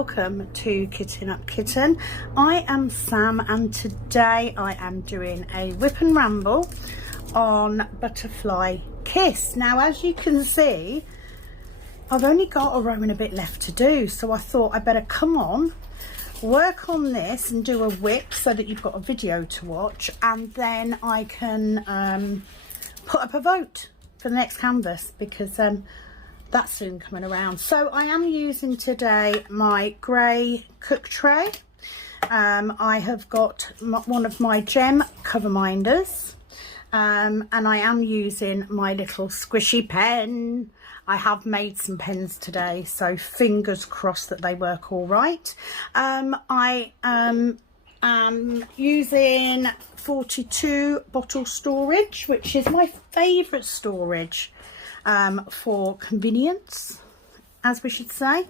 welcome to Kitten Up Kitten. I am Sam and today I am doing a whip and ramble on Butterfly Kiss. Now as you can see, I've only got a row and a bit left to do, so I thought I better come on, work on this and do a whip so that you've got a video to watch, and then I can put up a vote for the next canvas because that's soon coming around. So I am using today my grey cook tray. I have got one of my gem cover minders, and I am using my little squishy pen. I have made some pens today, so fingers crossed that they work all right. I am using 42 bottle storage, which is my favourite storage for convenience, as we should say.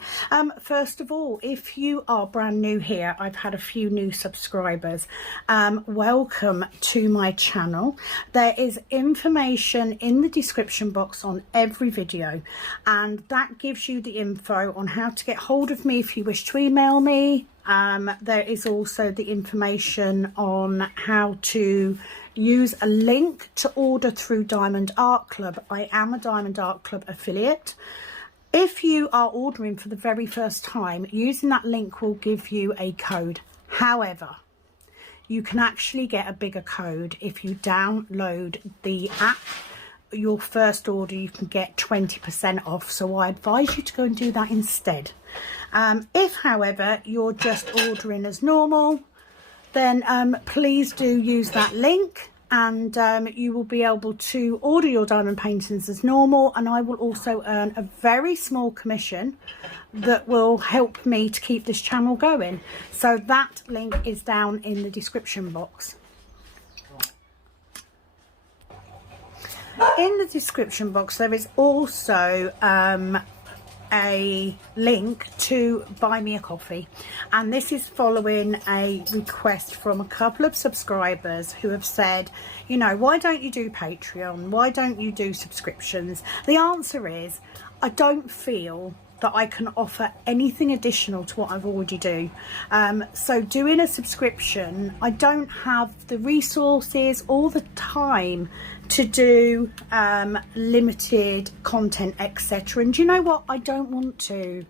First of all, if you are brand new here, I've had a few new subscribers. Welcome to my channel. There is information in the description box on every video, and that gives you the info on how to get hold of me if you wish to email me. There is also the information on how to use a link to order through Diamond Art Club. I am a Diamond Art Club affiliate. If you are ordering for the very first time, using that link will give you a code. However, you can actually get a bigger code if you download the app. Your first order you can get 20% off, so I advise you to go and do that instead. If however you're just ordering as normal, then please do use that link, and you will be able to order your diamond paintings as normal, and I will also earn a very small commission that will help me to keep this channel going. So that link is down in the description box. In the description box there is also a link to buy me a coffee, and this is following a request from a couple of subscribers who have said, you know, why don't you do Patreon, why don't you do subscriptions? The answer is I don't feel that I can offer anything additional to what I've already do. So doing a subscription, I don't have the resources or the time to do limited content, etc. And do you know what? I don't want to.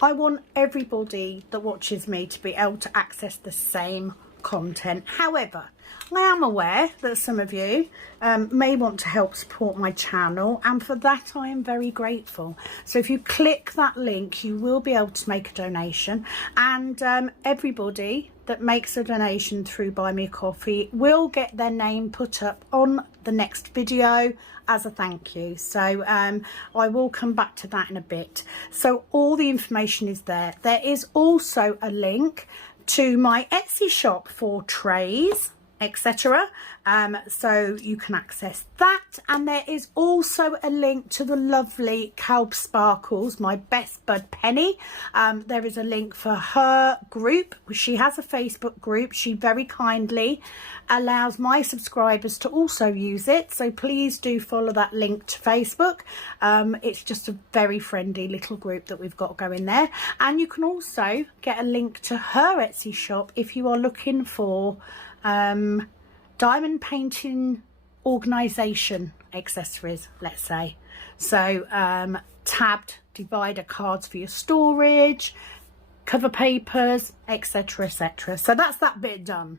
I want everybody that watches me to be able to access the same content. However, I am aware that some of you may want to help support my channel, and for that I am very grateful. So if you click that link, you will be able to make a donation, and everybody that makes a donation through Buy Me a Coffee will get their name put up on the next video as a thank you. So I will come back to that in a bit. So all the information is there. There is also a link to my Etsy shop for trays, etc. So you can access that, and there is also a link to the lovely Kelp Sparkles, my best bud Penny. There is a link for her group. She has a Facebook group. She very kindly allows my subscribers to also use it, so please do follow that link to Facebook. It's just a very friendly little group that we've got going there, and you can also get a link to her Etsy shop if you are looking for diamond painting organisation accessories, let's say. So tabbed divider cards for your storage, cover papers, etc, etc. So that's that bit done.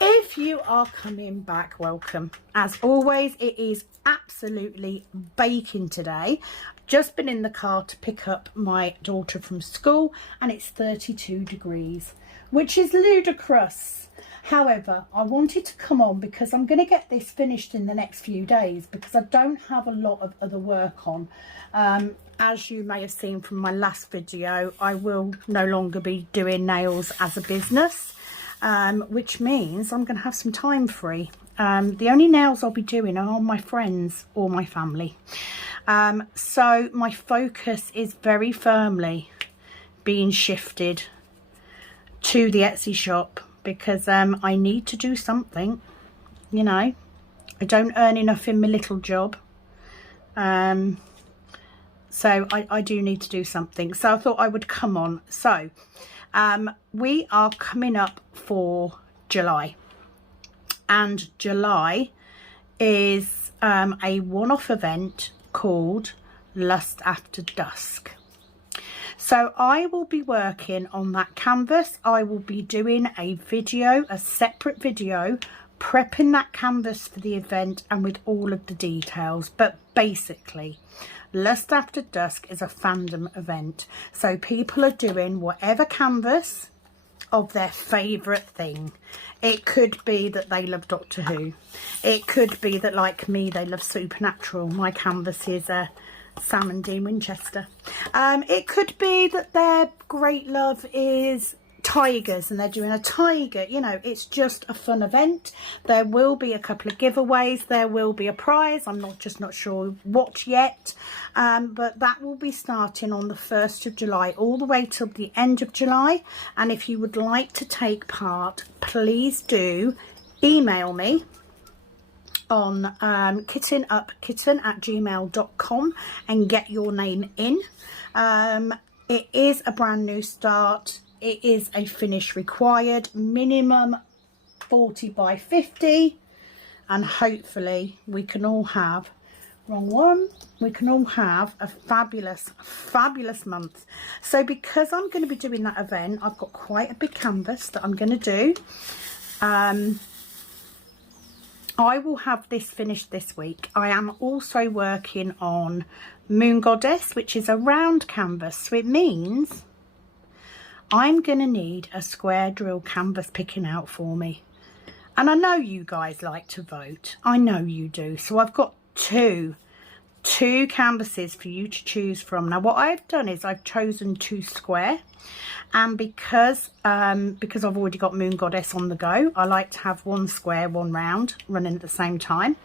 If you are coming back, welcome. As always, it is absolutely baking today. Just been in the car to pick up my daughter from school, and it's 32 degrees, which is ludicrous. However, I wanted to come on because I'm going to get this finished in the next few days, because I don't have a lot of other work on. As you may have seen from my last video, I will no longer be doing nails as a business, which means I'm going to have some time free. The only nails I'll be doing are on my friends or my family. So my focus is very firmly being shifted to the Etsy shop, because I need to do something. You know, I don't earn enough in my little job, so I do need to do something. So I thought I would come on. So We are coming up for July, and July is a one-off event called Lust After Dusk. So I will be working on that canvas. I will be doing a video, a separate video, prepping that canvas for the event and with all of the details. But basically, Lust After Dusk is a fandom event. So people are doing whatever canvas of their favourite thing. It could be that they love Doctor Who. It could be that, like me, they love Supernatural. My canvas is a Sam and Dean Winchester. It could be that their great love is tigers and they're doing a tiger. You know, it's just a fun event. There will be a couple of giveaways. There will be a prize. I'm not sure what yet, but that will be starting on the 1st of July all the way till the end of July. And if you would like to take part, please do email me on kittenupkitten@gmail.com and get your name in. It is a brand new start. It is a finish required, minimum 40 by 50, and hopefully we can all have, we can all have a fabulous month. So because I'm going to be doing that event, I've got quite a big canvas that I'm going to do. I will have this finished this week. I am also working on Moon Goddess, which is a round canvas. So it means I'm going to need a square drill canvas picking out for me. And I know you guys like to vote. I know you do. So I've got two canvases for you to choose from. Now what I've done is I've chosen 2 square. And because I've already got Moon Goddess on the go, I like to have 1 square, 1 round running at the same time.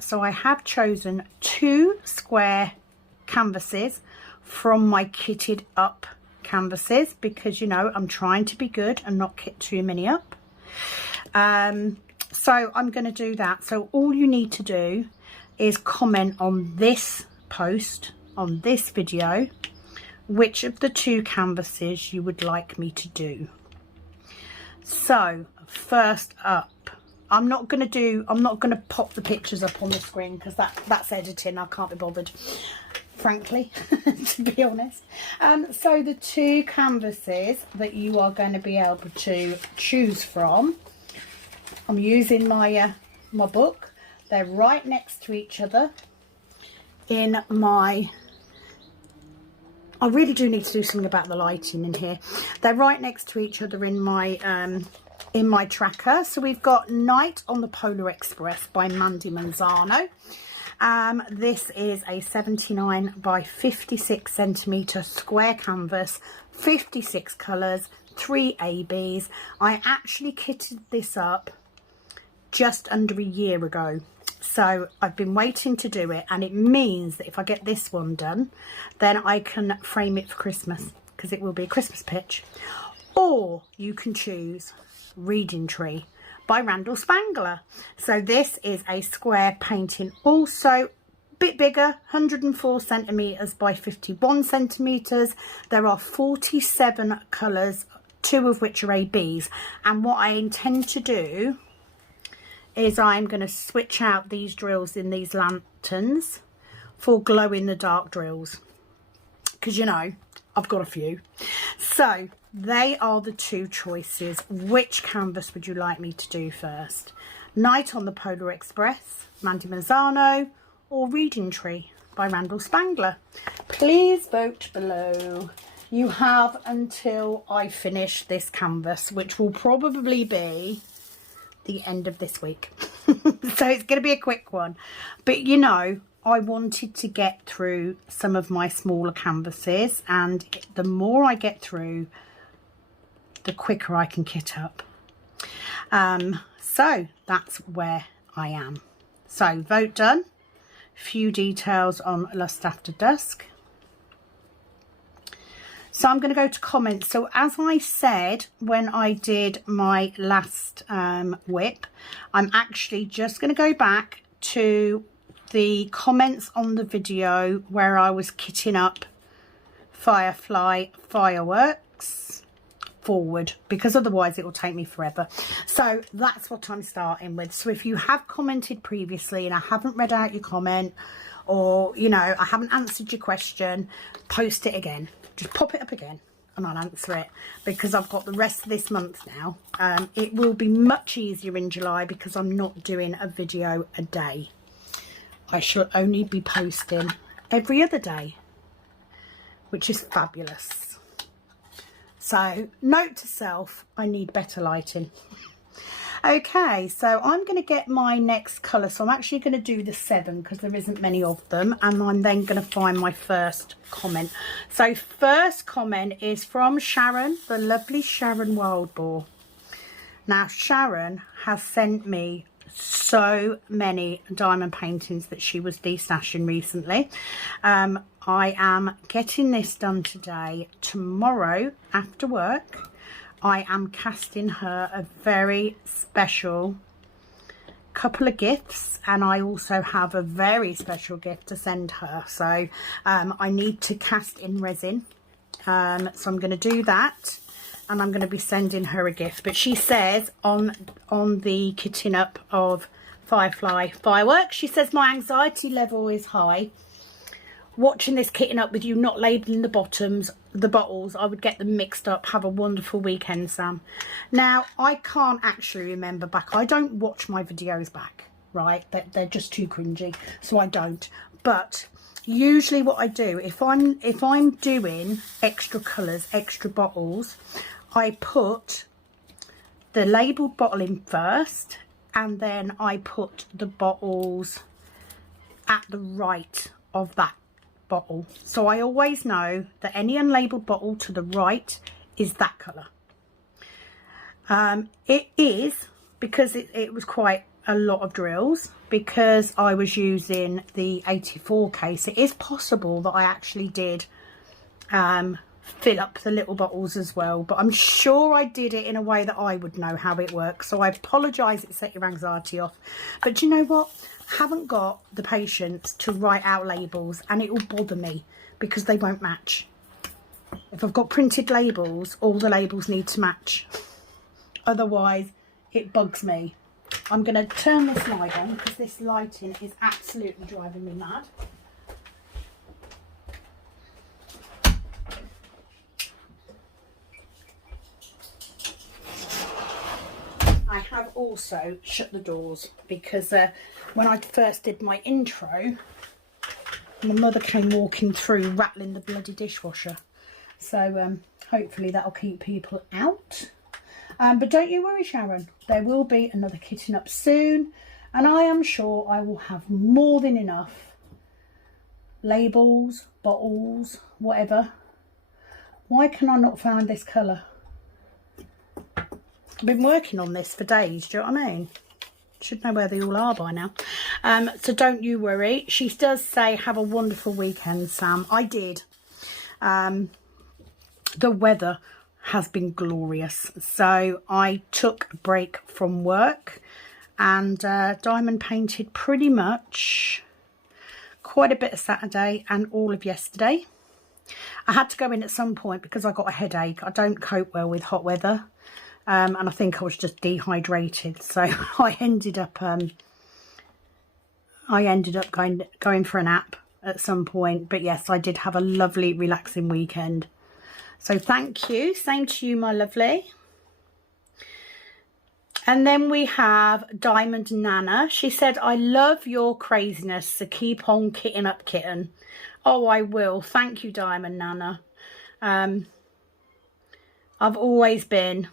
So I have chosen 2 square canvases from my kitted up canvases because, you know, I'm trying to be good and not kit too many up. So I'm going to do that. So all you need to do is comment on this post, on this video, which of the 2 canvases you would like me to do. So first up, I'm not going to pop the pictures up on the screen because that's editing. I can't be bothered, frankly, to be honest. So the 2 canvases that you are going to be able to choose from, I'm using my my book. They're right next to each other in my, I really do need to do something about the lighting in here. They're right next to each other in my tracker. So we've got Night on the Polar Express by Mandy Manzano. This is a 79 by 56 centimetre square canvas, 56 colours, 3 ABs. I actually kitted this up just under a year ago. So I've been waiting to do it, and it means that if I get this one done, then I can frame it for Christmas because it will be a Christmas pitch. Or you can choose Reading Tree by Randall Spangler. So this is a square painting, also a bit bigger, 104 centimetres by 51 centimetres. There are 47 colours, 2 of which are ABs. And what I intend to do is I'm going to switch out these drills in these lanterns for glow in the dark drills, because, you know, I've got a few. So they are the 2 choices. Which canvas would you like me to do first? Night on the Polar Express, Mandy Manzano, or Reading Tree by Randall Spangler? Please vote below. You have until I finish this canvas, which will probably be the end of this week. So it's going to be a quick one, but you know, I wanted to get through some of my smaller canvases, and the more I get through, the quicker I can kit up. So that's where I am. So vote done. Few details on Lust After Dusk. So I'm going to go to comments. So as I said when I did my last whip, I'm actually just going to go back to the comments on the video where I was kitting up Firefly fireworks. forward, because otherwise it will take me forever. So that's what I'm starting with. So if you have commented previously and I haven't read out your comment, or you know, I haven't answered your question, post it again. Just pop it up again and I'll answer it, because I've got the rest of this month now. It will be much easier in July because I'm not doing a video a day. I shall only be posting every other day, which is fabulous. So note to self, I need better lighting. Okay, so I'm going to get my next colour. So I'm actually going to do the 7 because there isn't many of them, and I'm then going to find my first comment. So first comment is from Sharon, the lovely Sharon Wildboar. Now Sharon has sent me so many diamond paintings that she was destashing recently. I am getting this done today. Tomorrow after work I am casting her a very special couple of gifts, and I also have a very special gift to send her. So I need to cast in resin, so I'm going to do that, and I'm going to be sending her a gift. But she says on the kitting up of Firefly fireworks, she says my anxiety level is high. Watching this kitting up with you not labelling the bottles, I would get them mixed up. Have a wonderful weekend, Sam. Now, I can't actually remember back. I don't watch my videos back, right? They're just too cringy, so I don't. But usually what I do, if I'm doing extra colours, extra bottles, I put the labelled bottle in first, and then I put the bottles at the right of that bottle, so I always know that any unlabeled bottle to the right is that colour. It is because it was quite a lot of drills, because I was using the 84 case. It is possible that I actually did fill up the little bottles as well, but I'm sure I did it in a way that I would know how it works. So I apologise it set your anxiety off, but do you know what? Haven't got the patience to write out labels, and it will bother me because they won't match. If I've got printed labels, all the labels need to match, otherwise it bugs me. I'm going to turn this light on because this lighting is absolutely driving me mad. I have also shut the doors because when I first did my intro, my mother came walking through rattling the bloody dishwasher. So hopefully that'll keep people out. But don't you worry, Sharon, there will be another kitting up soon, and I am sure I will have more than enough labels, bottles, whatever. Why can I not find this colour? I've been working on this for days, do you know what I mean? Should know where they all are by now. So don't you worry. She does say, have a wonderful weekend, Sam. I did. The weather has been glorious. So I took a break from work and diamond painted pretty much quite a bit of Saturday and all of yesterday. I had to go in at some point because I got a headache. I don't cope well with hot weather. And I think I was just dehydrated, so I ended up going for a nap at some point. But yes, I did have a lovely relaxing weekend, so thank you. Same to you, my lovely. And then we have Diamond Nana. She said, I love your craziness, so keep on kitting up, kitten. Oh, I will. Thank you, Diamond Nana. I've always been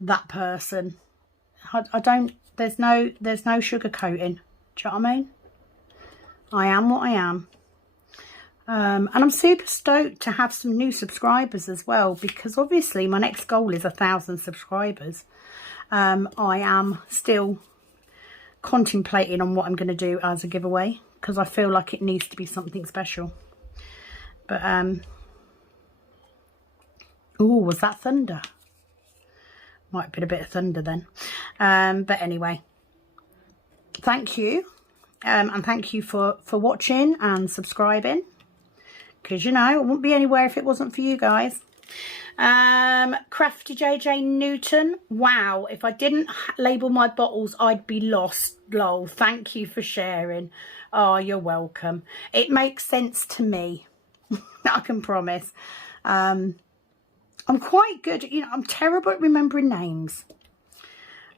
that person. I don't, there's no sugarcoating. Do you know what I mean? I am what I am. And I'm super stoked to have some new subscribers as well, because obviously my next goal is 1,000 subscribers. I am still contemplating on what I'm going to do as a giveaway, because I feel like it needs to be something special. But oh, was that thunder? Might have been a bit of thunder then. But anyway, thank you. And thank you for watching and subscribing. because, you know, I wouldn't be anywhere if it wasn't for you guys. Crafty JJ Newton. Wow, if I didn't label my bottles, I'd be lost. Lol, thank you for sharing. Oh, you're welcome. It makes sense to me. I can promise. I'm quite good, you know, I'm terrible at remembering names.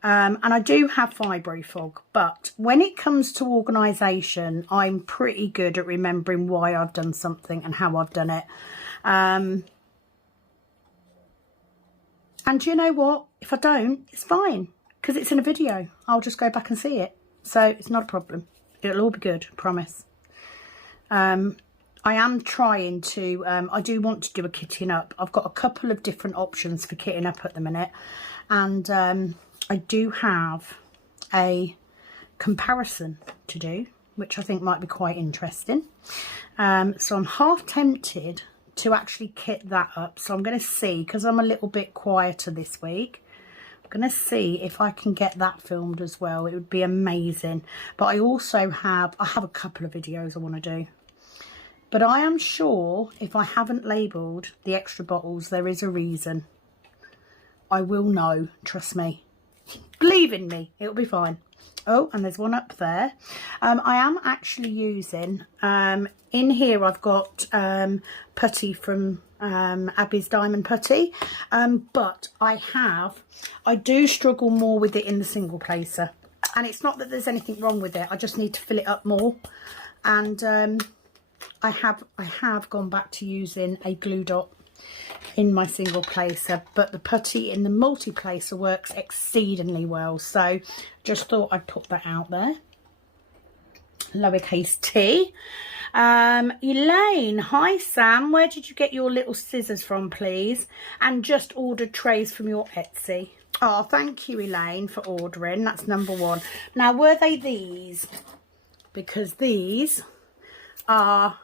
And I do have fibro fog, but when it comes to organisation, I'm pretty good at remembering why I've done something and how I've done it. And you know what? If I don't, it's fine, because it's in a video. I'll just go back and see it. So it's not a problem. It'll all be good, promise. I am trying to, I do want to do a kitting up. I've got a couple of different options for kitting up at the minute. And I do have a comparison to do, which I think might be quite interesting. So I'm half tempted to actually kit that up. So I'm going to see, because I'm a little bit quieter this week, I'm going to see if I can get that filmed as well. It would be amazing. But I also have a couple of videos I want to do. But I am sure if I haven't labelled the extra bottles, there is a reason. I will know, trust me. Believe in me, it'll be fine. Oh, and there's one up there. I am actually using, in here I've got putty from Abby's Diamond Putty. But I do struggle more with it in the single placer. And it's not that there's anything wrong with it, I just need to fill it up more. And I have gone back to using a glue dot in my single placer, but the putty in the multi placer works exceedingly well, so just thought I'd put that out there. Lowercase t. Elaine, hi Sam, where did you get your little scissors from, please? And just ordered trays from your Etsy. Oh, thank you Elaine for ordering, that's number one. Now, were they these? Because these are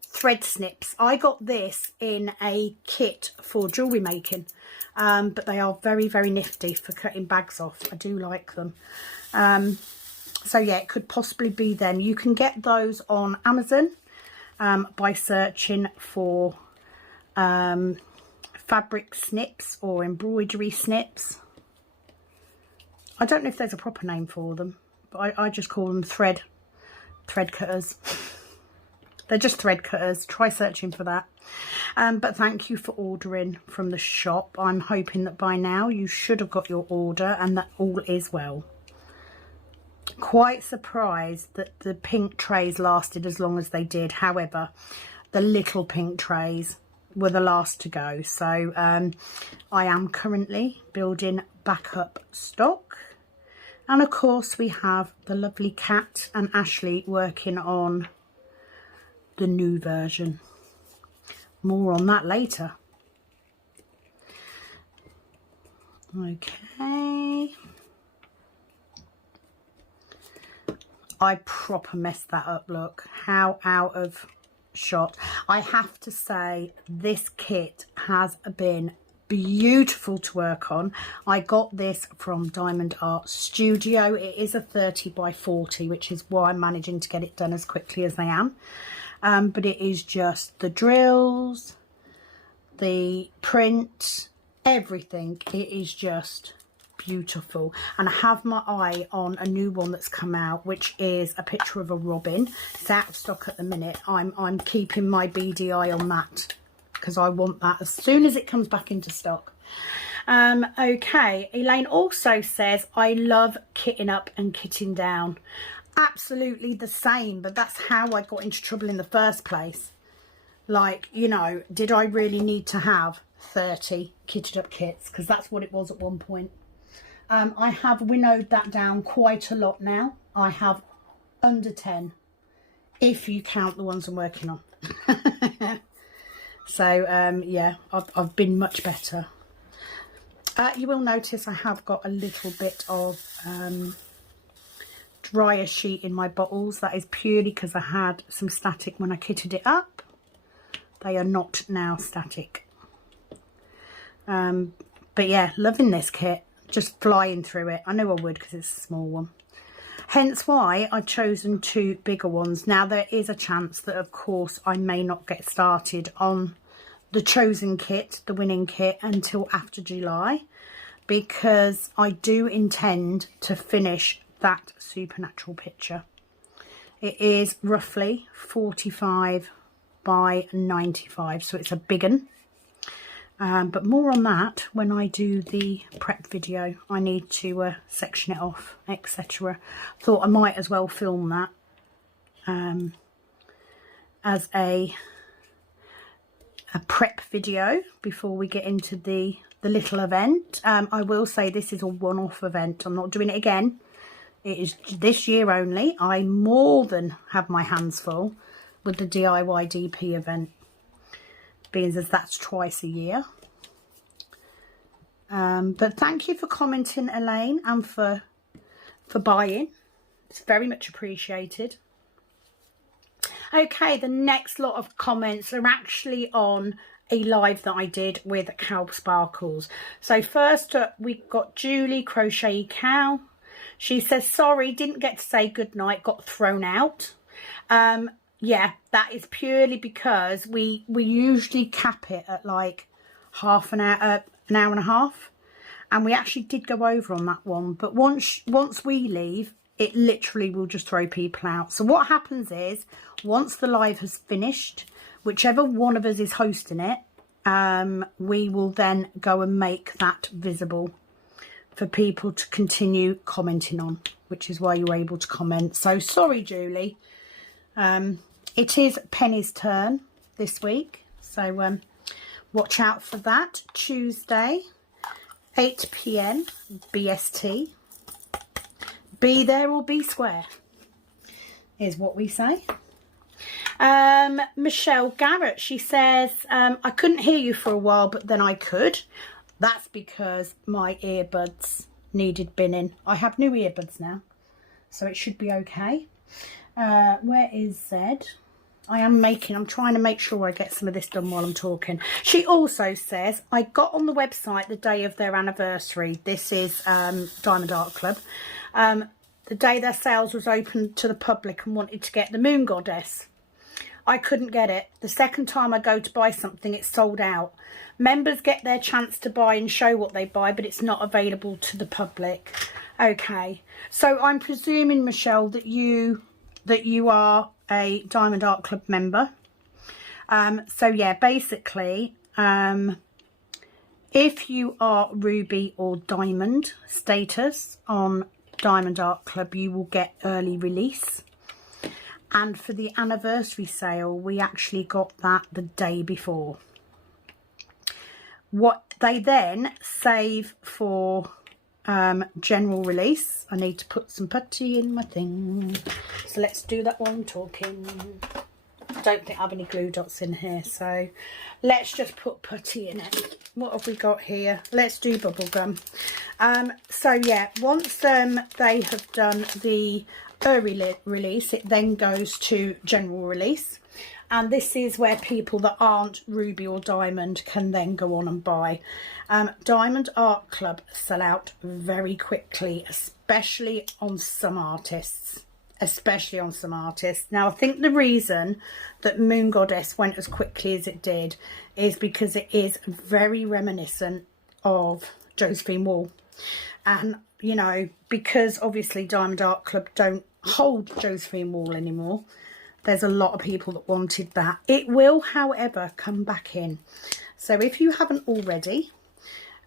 thread snips. I got this in a kit for jewellery making, but they are very, very nifty for cutting bags off. I do like them. So yeah, it could possibly be them. You can get those on Amazon by searching for fabric snips or embroidery snips. I don't know if there's a proper name for them, but I just call them thread cutters. They're just thread cutters. Try searching for that. But thank you for ordering from the shop. I'm hoping that by now you should have got your order and that all is well. Quite surprised that the pink trays lasted as long as they did. However, the little pink trays were the last to go. So I am currently building backup stock. And of course we have the lovely Kat and Ashley working on the new version. More on that later. Okay. I proper messed that up, look. How out of shot. I have to say, this kit has been beautiful to work on. I got this from Diamond Art Studio. It is a 30 by 40, which is why I'm managing to get it done as quickly as I am. But it is just the drills, the print, everything. It is just beautiful. And I have my eye on a new one that's come out, which is a picture of a robin. It's out of stock at the minute. I'm keeping my beady eye on that because I want that as soon as it comes back into stock. Okay, Elaine also says, I love kitting up and kitting down. Absolutely the same, but that's how I got into trouble in the first place. Like, you know, did I really need to have 30 kitted up kits? Because that's what it was at one point. I have winnowed that down quite a lot now. I have under 10, if you count the ones I'm working on. So yeah, I've been much better. You will notice I have got a little bit of dryer sheet in my bottles. That is purely because I had some static when I kitted it up. They are not now static. But yeah, loving this kit. Just flying through it. I knew I would because it's a small one. Hence why I've chosen 2 bigger ones. Now there is a chance that of course I may not get started on the chosen kit, the winning kit, until after July, because I do intend to finish that supernatural picture. It is roughly 45 by 95, so it's a big one. But more on that when I do the prep video. I need to section it off, etc. Thought I might as well film that as a prep video before we get into the little event. I will say this is a one-off event. I'm not doing it again. It is this year only. I more than have my hands full with the DIY DP event, being as that's twice a year. But thank you for commenting, Elaine, and for buying. It's very much appreciated. Okay, the next lot of comments are actually on a live that I did with Cow Sparkles. So first up, we've got Julie Crochet Cow. She says, sorry, didn't get to say goodnight, got thrown out. Yeah, that is purely because we usually cap it at like half an hour, an hour and a half, and we actually did go over on that one. But once we leave, it literally will just throw people out. So what happens is, once the live has finished, whichever one of us is hosting it, we will then go and make that visible for people to continue commenting on, which is why you're able to comment. So sorry, Julie. It is Penny's turn this week, so watch out for that. Tuesday, 8 PM BST. Be there or be square is what we say. Michelle Garrett, she says, I couldn't hear you for a while, but then I could. That's because my earbuds needed binning. I have new earbuds now, so it should be okay. Where is Zed? I'm trying to make sure I get some of this done while I'm talking. She also says, I got on the website the day of their anniversary. This is Diamond Art Club. The day their sales was open to the public, and wanted to get the Moon Goddess. I couldn't get it. The second time I go to buy something, it's sold out. Members get their chance to buy and show what they buy, but it's not available to the public. Okay, so I'm presuming, Michelle, that you are a Diamond Art Club member. So yeah, basically, if you are Ruby or Diamond status on Diamond Art Club, you will get early release. And for the anniversary sale, we actually got that the day before. What they then save for general release. I need to put some putty in my thing, so let's do that while I'm talking. I don't think I have any glue dots in here, so let's just put putty in it. What have we got here? Let's do bubble gum. So yeah, once they have done the early release, it then goes to general release, and this is where people that aren't Ruby or Diamond can then go on and buy. Diamond Art Club sell out very quickly, especially on some artists. Now I think the reason that Moon Goddess went as quickly as it did is because it is very reminiscent of Josephine Wall, and you know, because obviously Diamond Art Club don't hold Josephine Wall anymore, there's a lot of people that wanted that. It will, however, come back in. So if you haven't already,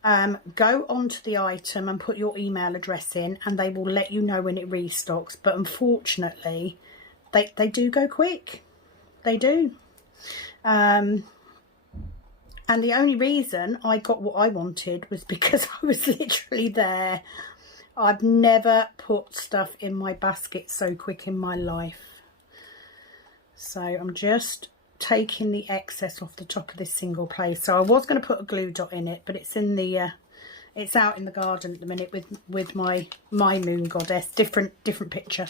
go onto the item and put your email address in, and they will let you know when it restocks. But unfortunately, they do go quick. They do. And the only reason I got what I wanted was because I was literally there. I've never put stuff in my basket so quick in my life. So I'm just taking the excess off the top of this single place. So I was going to put a glue dot in it, but it's in the it's out in the garden at the minute with my Moon Goddess, different picture,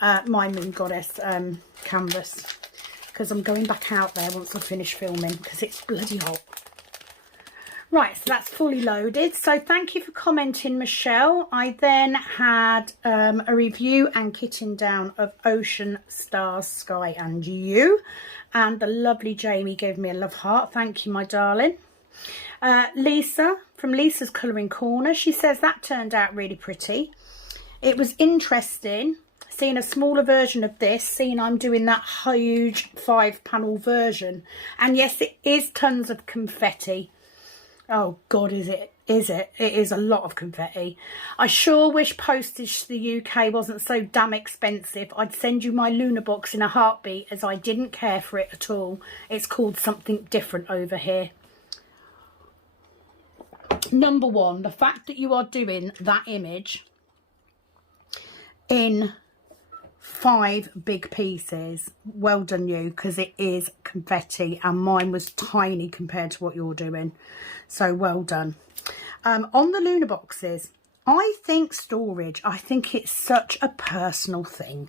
my Moon Goddess canvas, because I'm going back out there once I finish filming because it's bloody hot. Right, so that's fully loaded. So thank you for commenting, Michelle. I then had a review and kitting down of Ocean, Stars, Sky and You. And the lovely Jamie gave me a love heart. Thank you, my darling. Lisa, from Lisa's Colouring Corner, she says that turned out really pretty. It was interesting seeing a smaller version of this, seeing I'm doing that huge 5-panel version. And yes, it is tons of confetti. Oh God, is it? Is it? It is a lot of confetti. I sure wish postage to the UK wasn't so damn expensive. I'd send you my Luna box in a heartbeat, as I didn't care for it at all. It's called something different over here. Number one, the fact that you are doing that image in 5 big pieces, well done you, because it is confetti and mine was tiny compared to what you're doing, so well done. On the Luna boxes, I think storage, I think it's such a personal thing.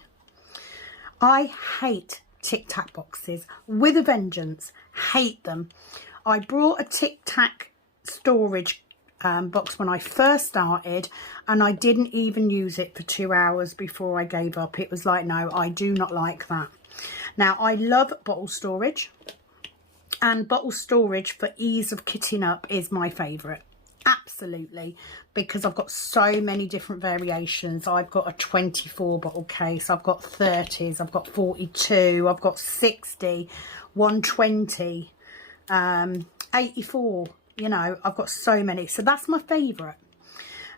I hate Tic Tac boxes with a vengeance, hate them. I brought a Tic Tac storage box when I first started, and I didn't even use it for 2 hours before I gave up. It was like, no, I do not like that. Now, I love bottle storage, and bottle storage for ease of kitting up is my favourite. Absolutely, because I've got so many different variations. I've got a 24 bottle case, I've got 30s, I've got 42, I've got 60, 120, 84. You know, I've got so many, so that's my favourite.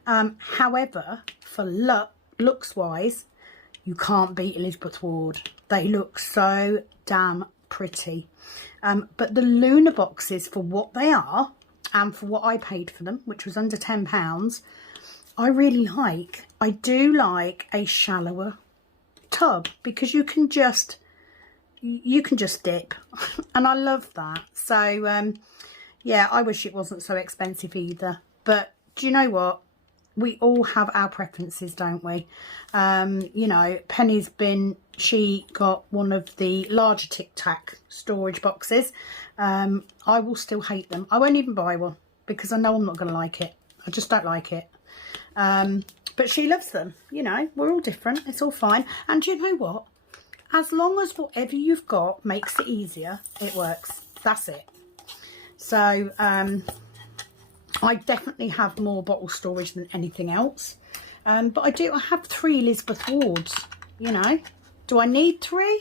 However, for looks wise, you can't beat Elizabeth Ward. They look so damn pretty. But the Luna boxes, for what they are and for what I paid for them, which was under £10, I really like. I do like a shallower tub, because you can just dip and I love that. So yeah, I wish it wasn't so expensive either. But do you know what? We all have our preferences, don't we? You know, Penny's she got one of the larger Tic Tac storage boxes. I will still hate them. I won't even buy one because I know I'm not going to like it. I just don't like it. But she loves them. You know, we're all different. It's all fine. And do you know what? As long as whatever you've got makes it easier, it works. That's it. So, I definitely have more bottle storage than anything else. But I have 3 Elizabeth Wards, you know. Do I need 3?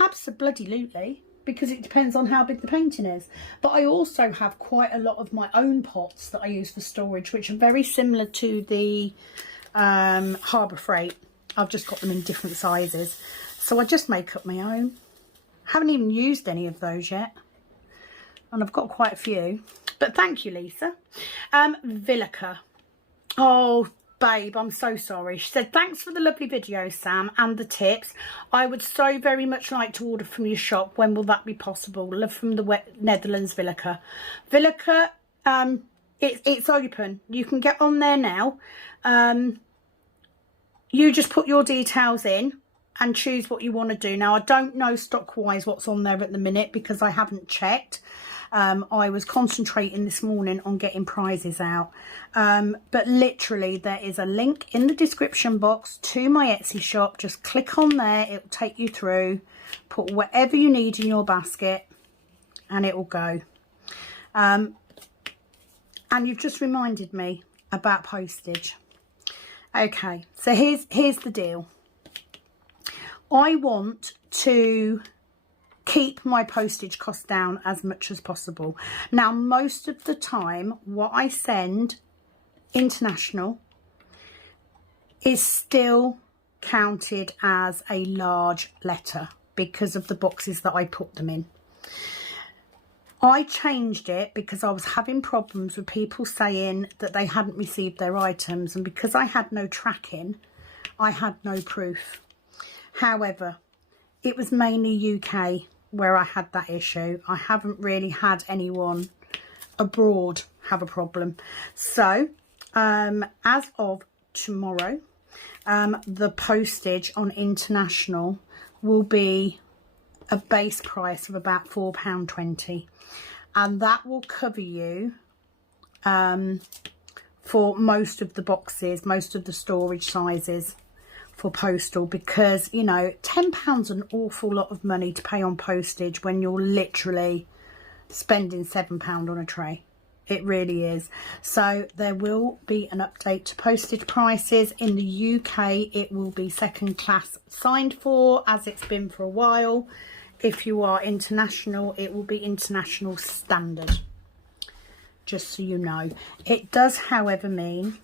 Absolutely, because it depends on how big the painting is. But I also have quite a lot of my own pots that I use for storage, which are very similar to the Harbour Freight. I've just got them in different sizes. So I just make up my own. Haven't even used any of those yet. And I've got quite a few. But thank you, Lisa. Villica. Oh, babe, I'm so sorry. She said, thanks for the lovely video, Sam, and the tips. I would so very much like to order from your shop. When will that be possible? Love from the Netherlands, Villica. Villica, it's open. You can get on there now. You just put your details in and choose what you want to do. Now, I don't know stock-wise what's on there at the minute because I haven't checked. I was concentrating this morning on getting prizes out. But literally, there is a link in the description box to my Etsy shop. Just click on there. It will take you through. Put whatever you need in your basket and it will go. And you've just reminded me about postage. Okay, so here's the deal. I want to keep my postage costs down as much as possible. Now, most of the time, what I send international is still counted as a large letter because of the boxes that I put them in. I changed it because I was having problems with people saying that they hadn't received their items, and because I had no tracking, I had no proof. However, it was mainly UK where I had that issue. I haven't really had anyone abroad have a problem. So, as of tomorrow, the postage on international will be a base price of about £4.20. And that will cover you for most of the boxes, most of the storage sizes for postal, because, you know, £10 an awful lot of money to pay on postage when you're literally spending £7 on a tray. It really is. So there will be an update to postage prices. In the UK, it will be second class signed for, as it's been for a while. If you are international, it will be international standard. Just so you know. It does, however, mean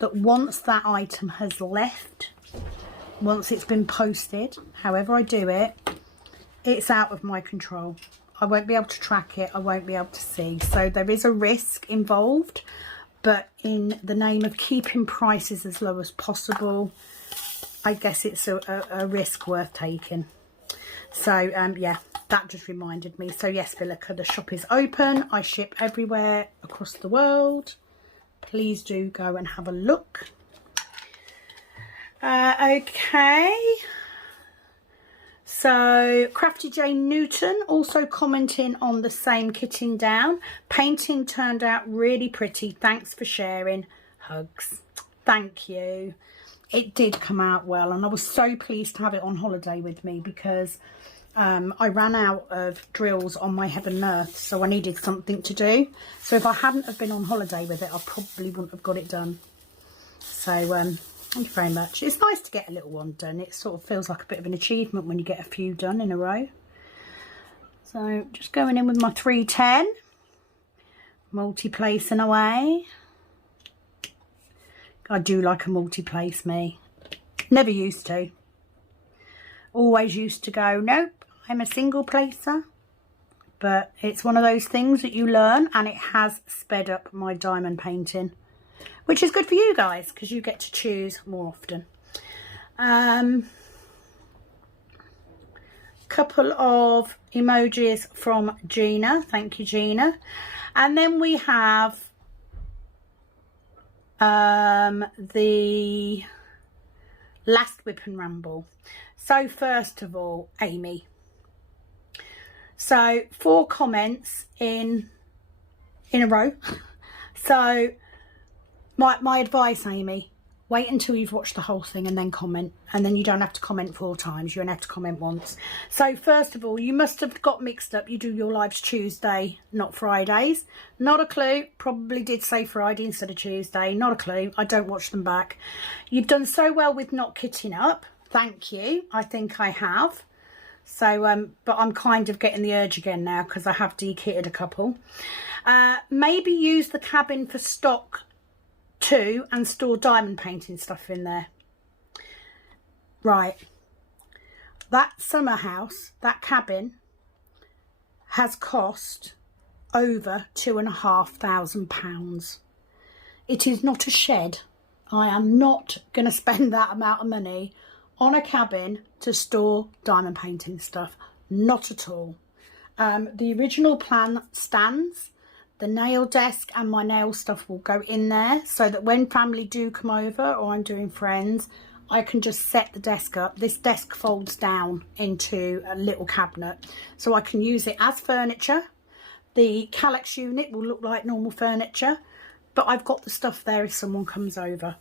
that once that item has left, once it's been posted, however I do it, it's out of my control. I won't be able to track it. I won't be able to see. So there is a risk involved, but in the name of keeping prices as low as possible, I guess it's a risk worth taking. So yeah, that just reminded me. So yes, Villica, the shop is open. I ship everywhere across the world. Please do go and have a look. Okay. So Crafty Jane Newton also commenting on the same kitting down. Painting turned out really pretty. Thanks for sharing. Hugs. Thank you. It did come out well, and I was so pleased to have it on holiday with me, because I ran out of drills on my Heaven and Earth, so I needed something to do. So if I hadn't have been on holiday with it, I probably wouldn't have got it done. So thank you very much. It's nice to get a little one done. It sort of feels like a bit of an achievement when you get a few done in a row. So just going in with my 310, multi-placing away. I do like a multi-place, me. Never used to. Always used to go, nope, I'm a single placer. But it's one of those things that you learn, and it has sped up my diamond painting, which is good for you guys, because you get to choose more often. Couple of emojis from Gina. Thank you, Gina. And then we have the last whip and ramble. So first of all, Amy. So 4 comments in a row. So my advice, Amy, wait until you've watched the whole thing and then comment, and then you don't have to comment 4 times. You only have to comment once. So first of all, you must have got mixed up. You do your lives Tuesday, not Fridays. Not a clue. Probably did say Friday instead of Tuesday. Not a clue. I don't watch them back. You've done so well with not kitting up. Thank you. I think I have. So but I'm kind of getting the urge again now, because I have de-kitted a couple. Maybe use the cabin for stock too, and store diamond painting stuff in there. Right, that summer house, that cabin, has cost over £2,500. It is not a shed. I am not going to spend that amount of money on a cabin to store diamond painting stuff. Not at all. The original plan stands. The nail desk and my nail stuff will go in there, so that when family do come over, or I'm doing friends, I can just set the desk up. This desk folds down into a little cabinet, so I can use it as furniture. The Calyx unit will look like normal furniture, but I've got the stuff there if someone comes over.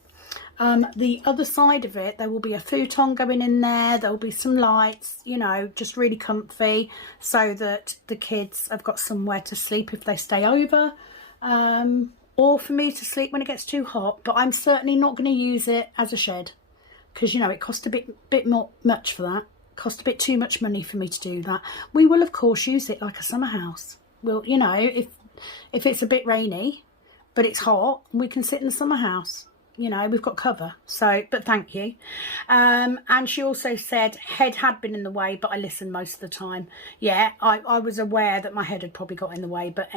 The other side of it, there will be a futon going in there. There'll be some lights, you know, just really comfy, so that the kids have got somewhere to sleep if they stay over, or for me to sleep when it gets too hot. But I'm certainly not going to use it as a shed, because, you know, it costs a bit more much for that. Cost a bit too much money for me to do that. We will of course use it like a summer house. We'll, you know, if it's a bit rainy but it's hot, we can sit in the summer house. You know, we've got cover. So, but thank you. And she also said head had been in the way, but I listened most of the time. Yeah, I was aware that my head had probably got in the way, but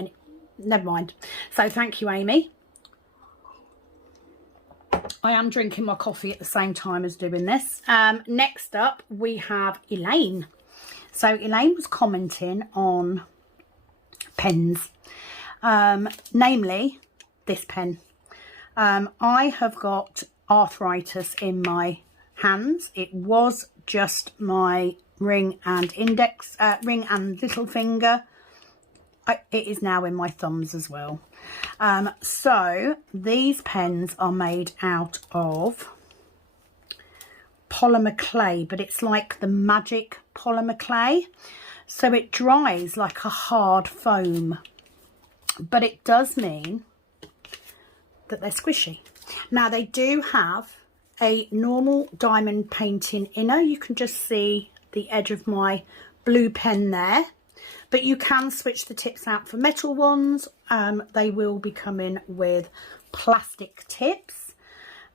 never mind. So thank you, Amy. I am drinking my coffee at the same time as doing this. Next up, we have Elaine. So Elaine was commenting on pens, namely this pen. I have got arthritis in my hands. It was just my ring and index, ring and little finger. It is now in my thumbs as well. So these pens are made out of polymer clay, but it's like the magic polymer clay, so it dries like a hard foam, but it does mean that they're squishy. Now they do have a normal diamond painting inner. You can just see the edge of my blue pen there, but you can switch the tips out for metal ones. They will be coming with plastic tips,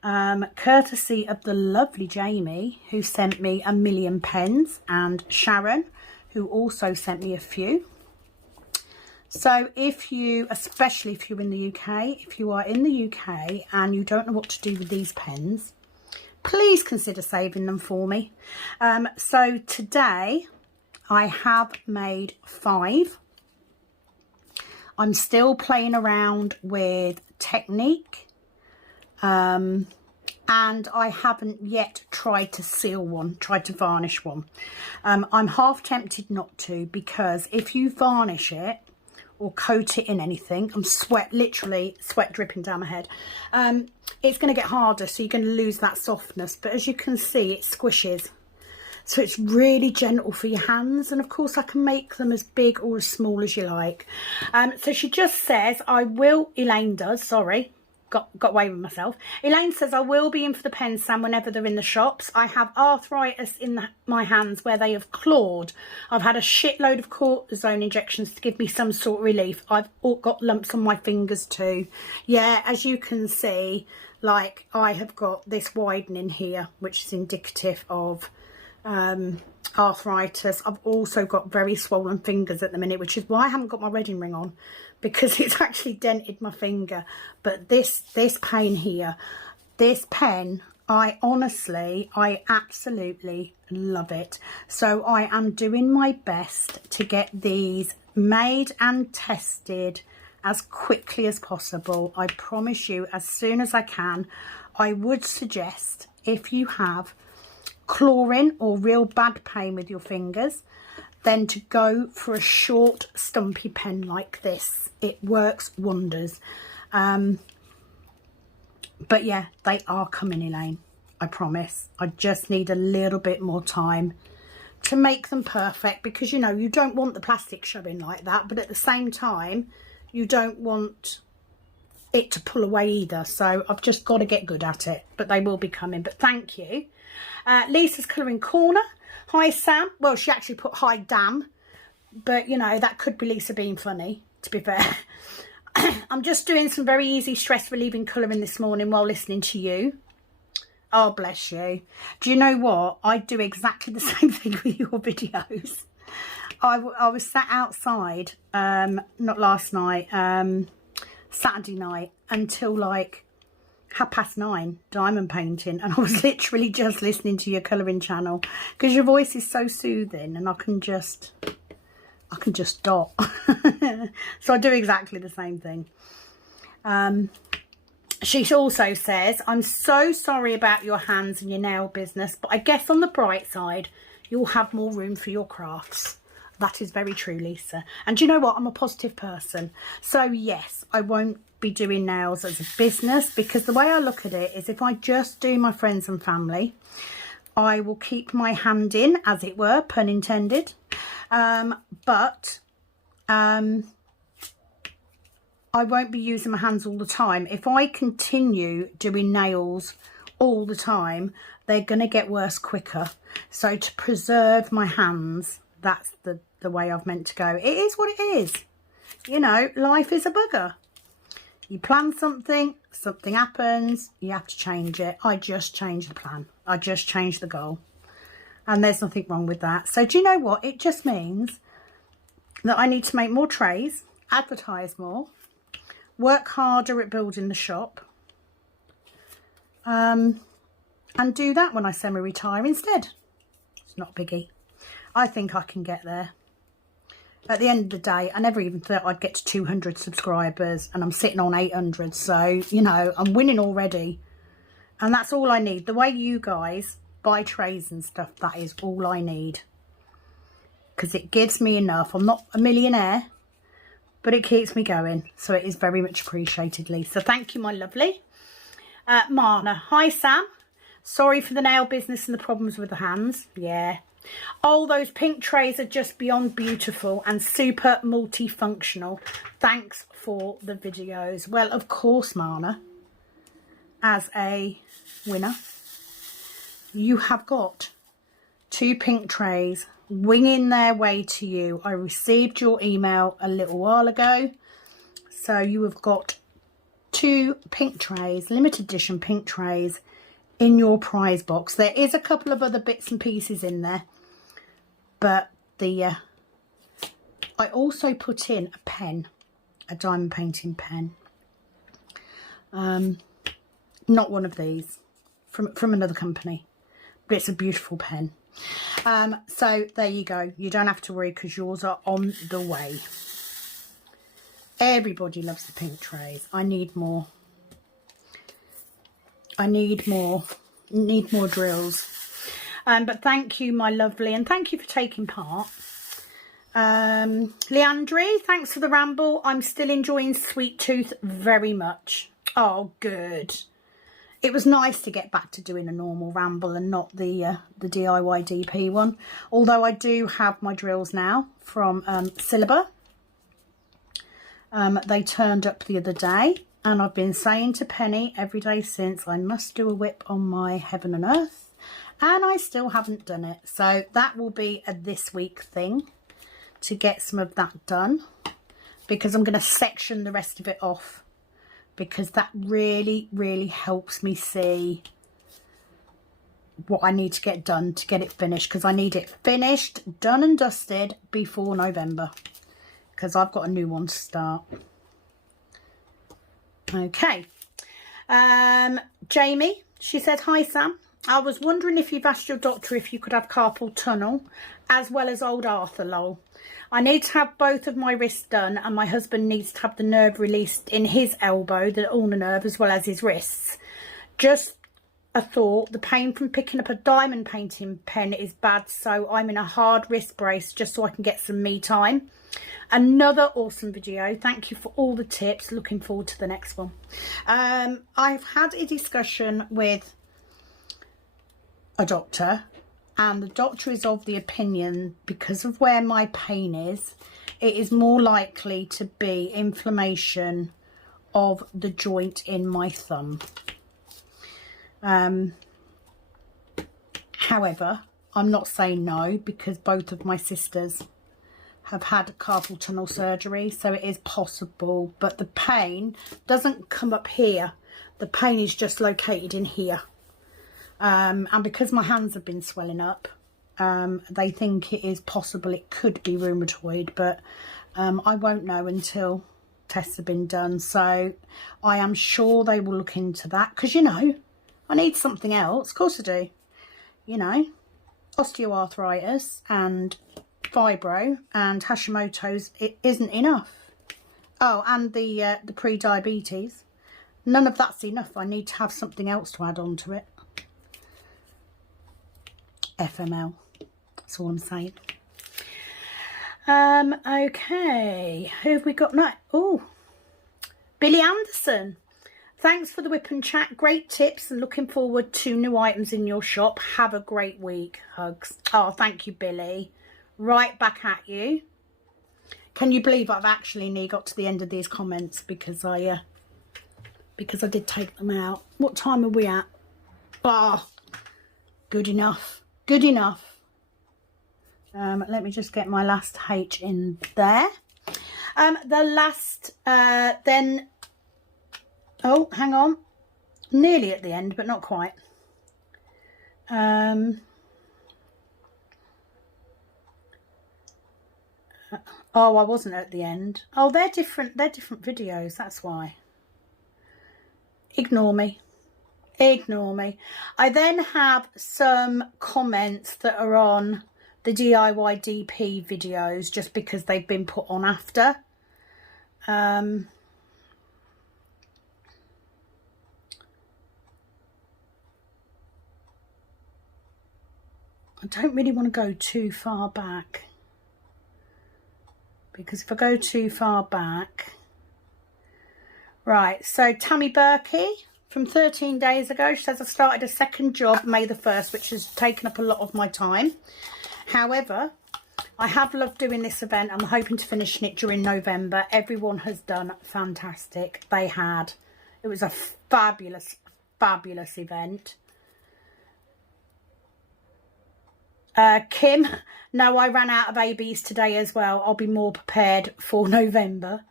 courtesy of the lovely Jamie, who sent me 1,000,000 pens, and Sharon, who also sent me a few. So if you, especially if you're in the UK, if you are in the UK and you don't know what to do with these pens, please consider saving them for me. So today I have made 5. I'm still playing around with technique, and I haven't yet tried to seal one, tried to varnish one. I'm half tempted not to, because if you varnish it or coat it in anything, I'm literally sweat dripping down my head, it's going to get harder, so you're going to lose that softness. But as you can see, it squishes, so it's really gentle for your hands. And of course I can make them as big or as small as you like. So she just says, Elaine does, sorry, got away with myself. Elaine says, I will be in for the pen, Sam, whenever they're in the shops. I have arthritis in my hands where they have clawed. I've had a shitload of cortisone injections to give me some sort of relief. I've got lumps on my fingers too. Yeah, as you can see, like, I have got this widening here, which is indicative of arthritis. I've also got very swollen fingers at the minute, which is why I haven't got my wedding ring on, because it's actually dented my finger. But this pain here, this pen, I absolutely love it. So I am doing my best to get these made and tested as quickly as possible. I promise you, as soon as I can. I would suggest, if you have clawing or real bad pain with your fingers, then to go for a short stumpy pen like this. It works wonders. But yeah, they are coming, Elaine, I promise. I just need a little bit more time to make them perfect, because, you know, you don't want the plastic showing like that, but at the same time you don't want it to pull away either. So I've just got to get good at it, but they will be coming. But thank you. Lisa's colouring corner. Hi Sam. Well, she actually put hi damn, but you know, that could be Lisa being funny, to be fair. I'm just doing some very easy stress relieving colouring this morning while listening to you. Oh, bless you. Do you know what? I do exactly the same thing with your videos. I was sat outside, not last night, Saturday night, until like 9:30, diamond painting, and I was literally just listening to your colouring channel, because your voice is so soothing, and I can just dot. So I do exactly the same thing. She also says, I'm so sorry about your hands and your nail business, but I guess on the bright side you'll have more room for your crafts. That is very true, Lisa. And do you know what? I'm a positive person. So yes, I won't be doing nails as a business, because the way I look at it is, if I just do my friends and family, I will keep my hand in, as it were, pun intended. But I won't be using my hands all the time. If I continue doing nails all the time, they're going to get worse quicker. So to preserve my hands, that's the way I've meant to go. It is what it is. You know, life is a bugger. You plan something, something happens, you have to change it. I just changed the plan. I just changed the goal. And there's nothing wrong with that. So do you know what? It just means that I need to make more trays, advertise more, work harder at building the shop, and do that when I semi-retire instead. It's not a biggie. I think I can get there. At the end of the day, I never even thought I'd get to 200 subscribers, and I'm sitting on 800. So, you know, I'm winning already. And that's all I need. The way you guys buy trays and stuff, that is all I need. Because it gives me enough. I'm not a millionaire, but it keeps me going. So it is very much appreciated, Lisa. Thank you, my lovely. Marna, hi Sam. Sorry for the nail business and the problems with the hands. Yeah. Oh, those pink trays are just beyond beautiful and super multifunctional. Thanks for the videos. Well, of course, Marna, as a winner, you have got 2 pink trays winging their way to you. I received your email a little while ago. So you have got 2 pink trays, limited edition pink trays, in your prize box. There is a couple of other bits and pieces in there, but I also put in a pen, a diamond painting pen, not one of these, from another company, but it's a beautiful pen. So there you go, you don't have to worry because yours are on the way. Everybody loves the pink trays. I need more. I need more drills. But thank you, my lovely, and thank you for taking part. Leandri, thanks for the ramble. I'm still enjoying Sweet Tooth very much. Oh, good. It was nice to get back to doing a normal ramble and not the DIY DP one. Although I do have my drills now from Syllaba. They turned up the other day. And I've been saying to Penny every day since, I must do a whip on my Heaven and Earth. And I still haven't done it. So that will be a this week thing to get some of that done. Because I'm going to section the rest of it off. Because that really, really helps me see what I need to get done to get it finished. Because I need it finished, done and dusted before November. Because I've got a new one to start. Okay, Jamie, she said, hi Sam, I was wondering if you've asked your doctor if you could have carpal tunnel as well as old Arthur, lol. I need to have both of my wrists done and my husband needs to have the nerve released in his elbow, the ulnar nerve, as well as his wrists. Just a thought, the pain from picking up a diamond painting pen is bad, so I'm in a hard wrist brace just so I can get some me time. Another awesome video. Thank you for all the tips. Looking forward to the next one. I've had a discussion with a doctor, and the doctor is of the opinion, because of where my pain is, it is more likely to be inflammation of the joint in my thumb. However, I'm not saying no, because both of my sisters have had carpal tunnel surgery, so it is possible, but the pain doesn't come up here. The pain is just located in here, and because my hands have been swelling up, they think it is possible it could be rheumatoid, but I won't know until tests have been done. So I am sure they will look into that, because you know I need something else. Of course I do. You know, osteoarthritis and fibro and Hashimoto's, it isn't enough. Oh, and the pre-diabetes. None of that's enough. I need to have something else to add on to it. FML. That's all I'm saying. Okay. Who have we got now? Oh, Billy Anderson. Thanks for the whip and chat. Great tips and looking forward to new items in your shop. Have a great week. Hugs. Oh, thank you, Billy. Right back at you. Can you believe I've actually nearly got to the end of these comments because I did take them out. What time are we at? Ah, oh, good enough. Good enough. Let me just get my last H in there. The last then. Oh, hang on. Nearly at the end, but not quite. Oh, I wasn't at the end. Oh, they're different videos, that's why. Ignore me. Ignore me. I then have some comments that are on the DIY DP videos just because they've been put on after. I don't really want to go too far back. because if I go too far back, right, so Tammy Berkey from 13 days ago, she says, I started a second job May the 1st, which has taken up a lot of my time. However, I have loved doing this event. I'm hoping to finish it during November. Everyone has done fantastic. They had. It was a fabulous, fabulous event. Kim, no, I ran out of ABs today as well. I'll be more prepared for November.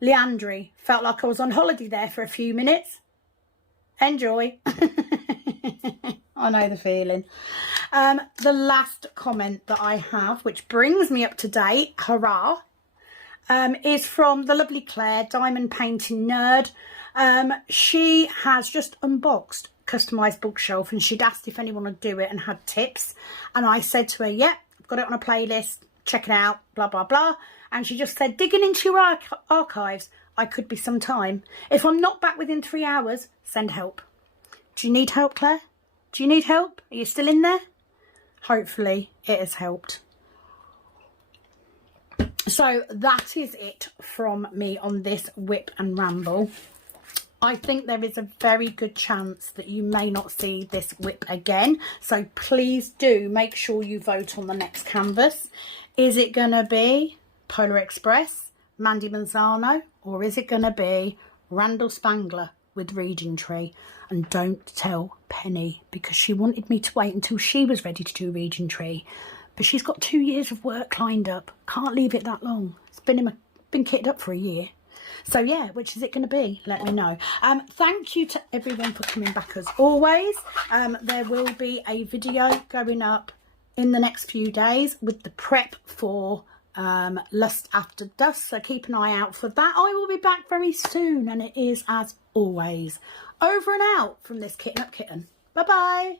Leandri, felt like I was on holiday there for a few minutes. Enjoy. I know the feeling. The last comment that I have, which brings me up to date, hurrah, is from the lovely Claire, Diamond Painting Nerd. She has just unboxed Customised Bookshelf, and she'd asked if anyone would do it and had tips. And I said to her, yeah, I've got it on a playlist, check it out, blah, blah, blah. And she just said, digging into your archives, I could be some time. If I'm not back within 3 hours, send help. Do you need help, Claire? Do you need help? Are you still in there? Hopefully it has helped. So that is it from me on this whip and ramble. I think there is a very good chance that you may not see this whip again. So please do make sure you vote on the next canvas. Is it going to be Polar Express, Mandy Manzano, or is it going to be Randall Spangler with Reading Tree? And don't tell Penny, because she wanted me to wait until she was ready to do Reading Tree. But she's got 2 years of work lined up. Can't leave it that long. It's been kitted up for a year. So yeah, which is it going to be? Let me know. Thank you to everyone for coming back as always. There will be a video going up in the next few days with the prep for Lust After Dusk. So keep an eye out for that. I will be back very soon, and it is as always over and out from this Kitten Up Kitten. Bye bye.